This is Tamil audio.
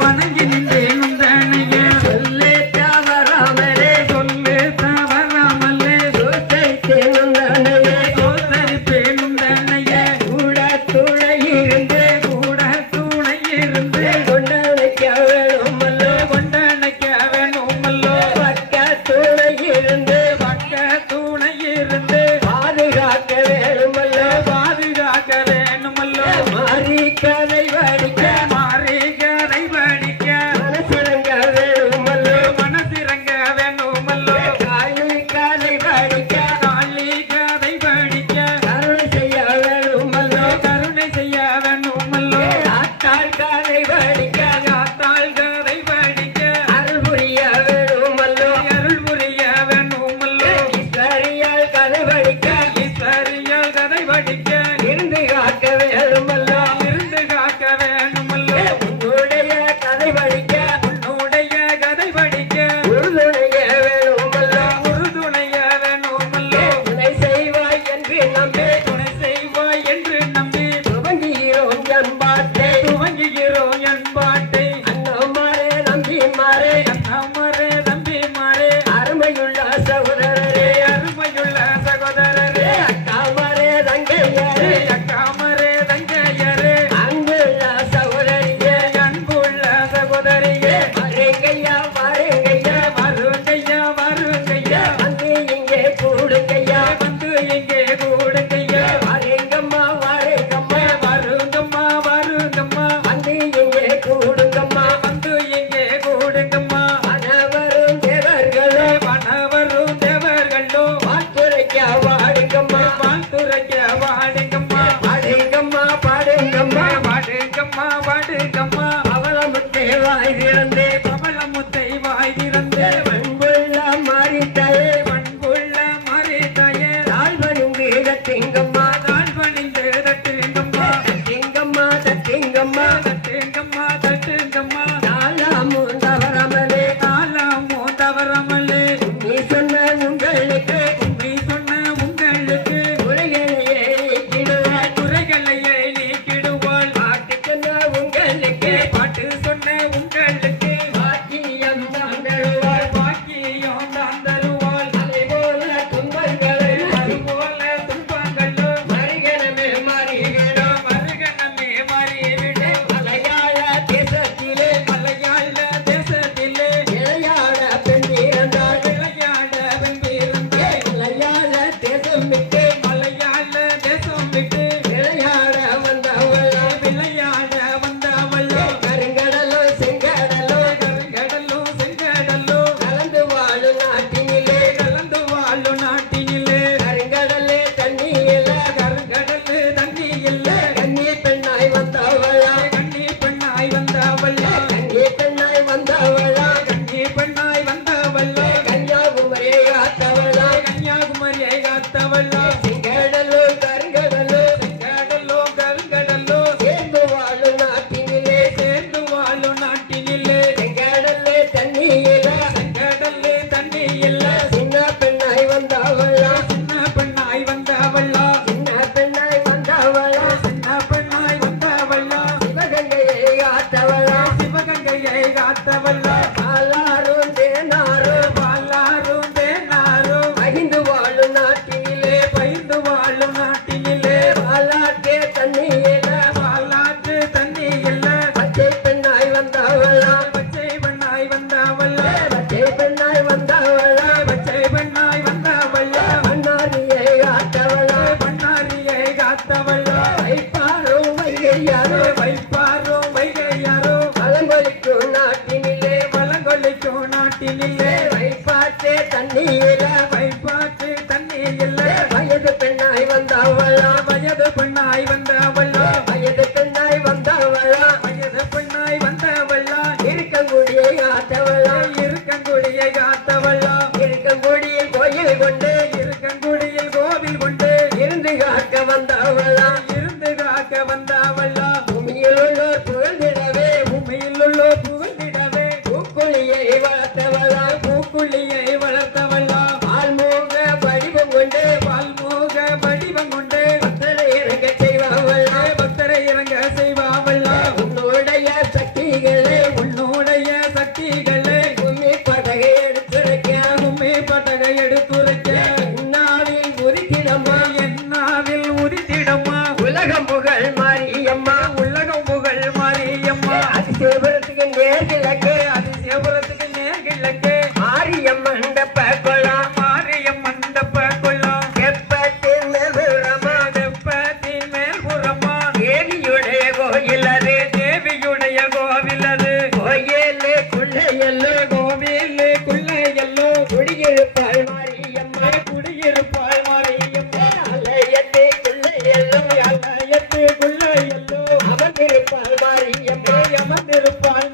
வணங்கி mother. Tabla. வயிற்றிலே வைப்பாட்டு தண்ணீர வைப்பாட்டு தண்ணீரில் வயது பெண்ணாய் வந்தவளா வயது பெண்ணாய் வந்தவளா வயது பெண்ணாய் வந்தவளா வயது பெண்ணாய் வந்தவளா இருக்கக்கூடிய யாத்தவளா இருக்கக்கூடிய யாத்தவளா இருக்கக்கூடிய கோயில் கொண்டு இருக்கக்கூடிய கோவில் கொண்டு இருந்து காக்க வந்த பட்டகைகளே உன்னுடைய சக்திகளே உண்மை பட்டகை எடுத்துரைக்க உண்மை பட்டகை எடுத்துரைக்க உன்னாவில் உரித்திடமா என்னாவில் உரித்திடமா உலகம் புகழ் மாரியம்மா. உலகம் புகழ் மாரியம்மா. அதிசேபுரத்துக்கு நேர்கிழக்கு identify me.